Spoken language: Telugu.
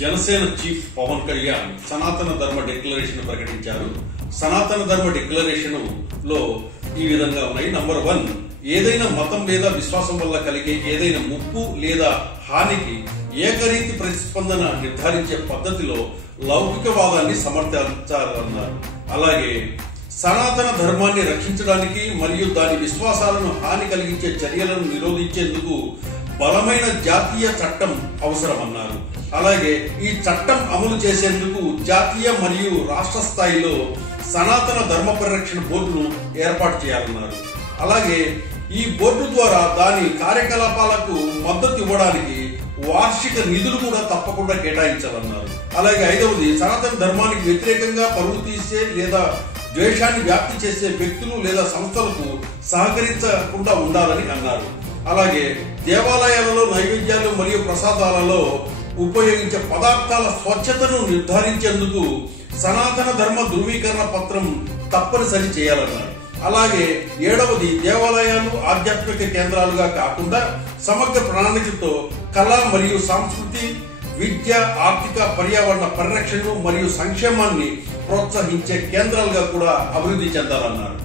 జనసేన చీఫ్ పవన్ కళ్యాణ్ సనాతన ధర్మ డిక్లరేషన్ ప్రకటించారు. సనాతన ధర్మ డిక్లరేషన్ లో ఈ విధంగా ఉన్నాయి. నంబర్ 1, ఏదైనా మతం లేదా విశ్వాసం వల్ల కలిగే ఏదైనా ముప్పు లేదా హానికి ఏకరీతి ప్రతిస్పందన నిర్ధారించే పద్ధతిలో లౌకికవాదాన్ని సమర్థించాలన్నారు. అలాగే సనాతన ధర్మాన్ని రక్షించడానికి మరియు దాని విశ్వాసాలను హాని కలిగించే చర్యలను నిరోధించేందుకు బలమైన జాతీయ చట్టం అవసరమన్నారు. అలాగే ఈ చట్టం అమలు చేసేందుకు జాతీయ మరియు రాష్ట్ర స్థాయిలో సనాతన ధర్మ పరిరక్షణ బోర్డును ఏర్పాటు చేయాలన్నారు. అలాగే ఈ బోర్డు ద్వారా దాని కార్యకలాపాలకు మద్దతు ఇవ్వడానికి వార్షిక నిధులు కూడా తప్పకుండా కేటాయించాలన్నారు. అలాగే 5వది, సనాతన ధర్మానికి వ్యతిరేకంగా పరువు తీసే లేదా ద్వేషాన్ని వ్యాప్తి చేసే వ్యక్తులు లేదా సంస్థలకు సహకరించకుండా ఉండాలని అన్నారు. అలాగే దేవాలయాలలో నైవేద్యాలు మరియు ప్రసాదాలలో ఉపయోగించే పదార్థాల స్వచ్ఛతను నిర్ధారించేందుకు సనాతన ధర్మ ధృవీకరణ పత్రం తప్పనిసరి చేయాలన్నారు. అలాగే 7వది, దేవాలయాలు ఆధ్యాత్మిక కేంద్రాలుగా కాకుండా సమగ్ర ప్రణాళికతో కళ మరియు సంస్కృతి, విద్య, ఆర్థిక, పర్యావరణ పరిరక్షణ మరియు సంక్షేమాన్ని ప్రోత్సహించే కేంద్రాలుగా కూడా అభివృద్ధి చెందాలన్నారు.